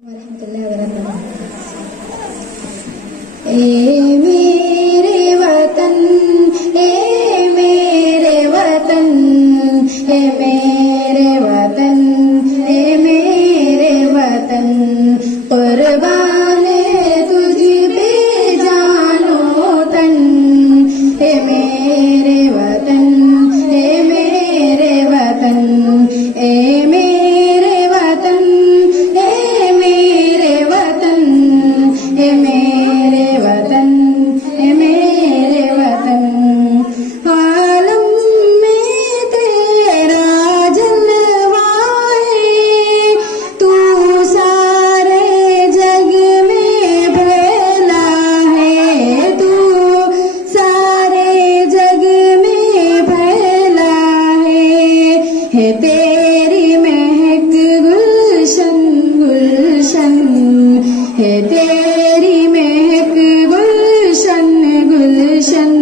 ए मेरे वतन, ए मेरे वतन, ए मेरे वतन, ए मेरे वतन, कुर्बान है तुझ पे जानो तन। ए मेरे वतन, ए मेरे वतन, ए मेरे वतन, ए मेरे वतन, ए मेरे वतन, ए मेरे वतन। आलम में तेरा जलवा है, तू सारे जग में फैला है, तू सारे जग में फैला है तेरी महक गुलशन गुलशन, है तेरी महक गुलशन गुलशन।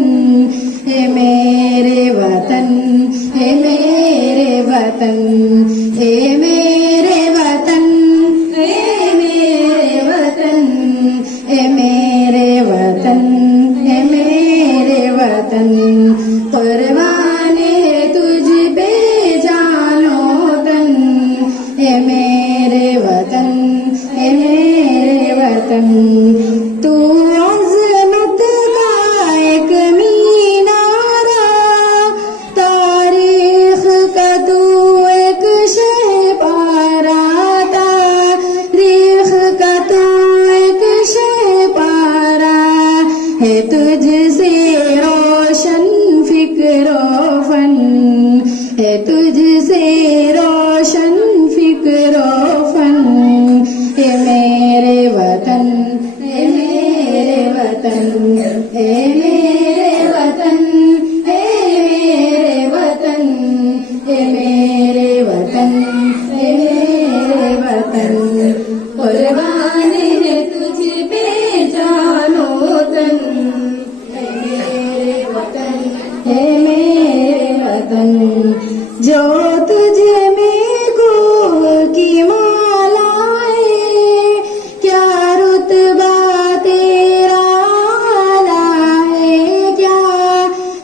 हे मेरे वतन, हे मेरे वतन, हे मेरे वतन, हे मेरे वतन, हे मेरे वतन, हे मेरे वतन, कुर्बान है तुझ पे जानो तन। हे मेरे वतन, हे मेरे वतन, तू अज़मत का एक मीनारा, तारीख का तू एक शहपारा, तारीख का तू एक शहपारा, है तुझसे रोशन फिक्रो फन, है तुझसे रोशन फिक्रो फन। हे मेरे वतन, हे मेरे वतन, हे मेरे वतन, हे मेरे वतन, हे मेरे वतन, हे मेरे वतन, कुर्बान है तुझ पे जानो तन। हे मेरे वतन, हे मेरे वतन, जो तुझे में गुल की माला है, क्या रुतबा तेरा आला है, क्या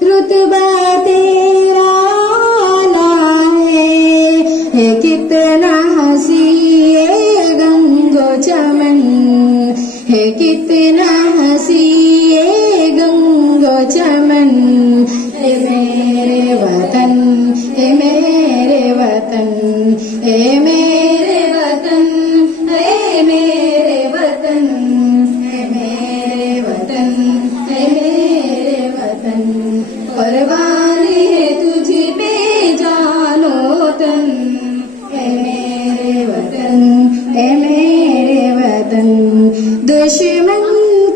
रुतबा तेरा आला है कितना हंसी ये गंगो चमन, है कितना हंसी ये गंगो चमन। हे मेरे वतन, हे मेरे वतन, हे मेरे वतन, हे मेरे वतन, हे मेरे वतन, हे मेरे वतन, कुर्बान है तुझ पे जानो तन। हे मेरे वतन, हे मेरे वतन, दुश्मन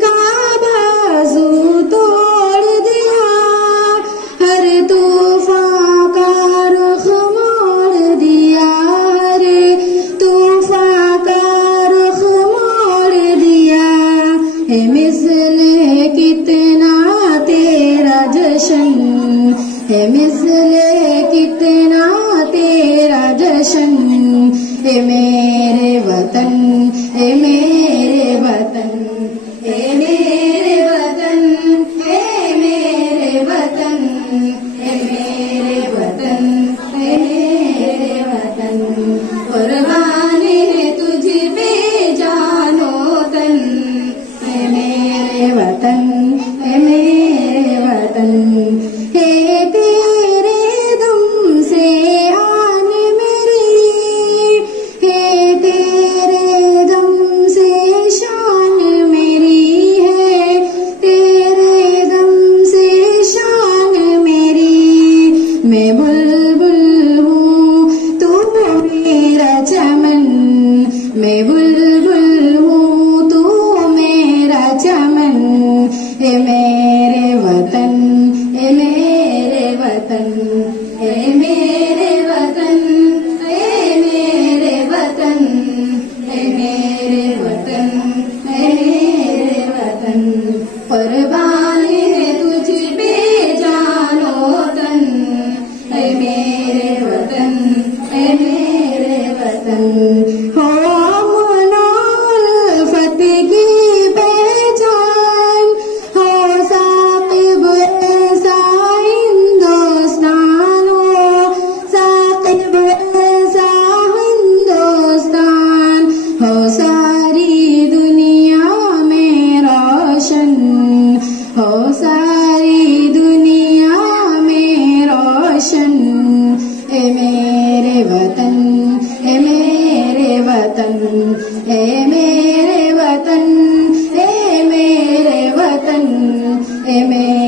का बाजू तोड़ दिया, हर तूफान का रुख मोड़ दिया, रे तूफान का रुख मोड़ दिया। है मिसल है कितना तेरा जशन, है मिसल है कितना तेरा जशन। हे मेरे वतन, हे मेरे वतन, हे मेरे वतन, हे मेरे वतन, हे मेरे वतन, हे मेरे वतन, कुर्बान है तुझ पे जानो तन। हे मेरे वतन, हे मेरे वतन, हे तेरे दम से आन मेरी, हे है मेरे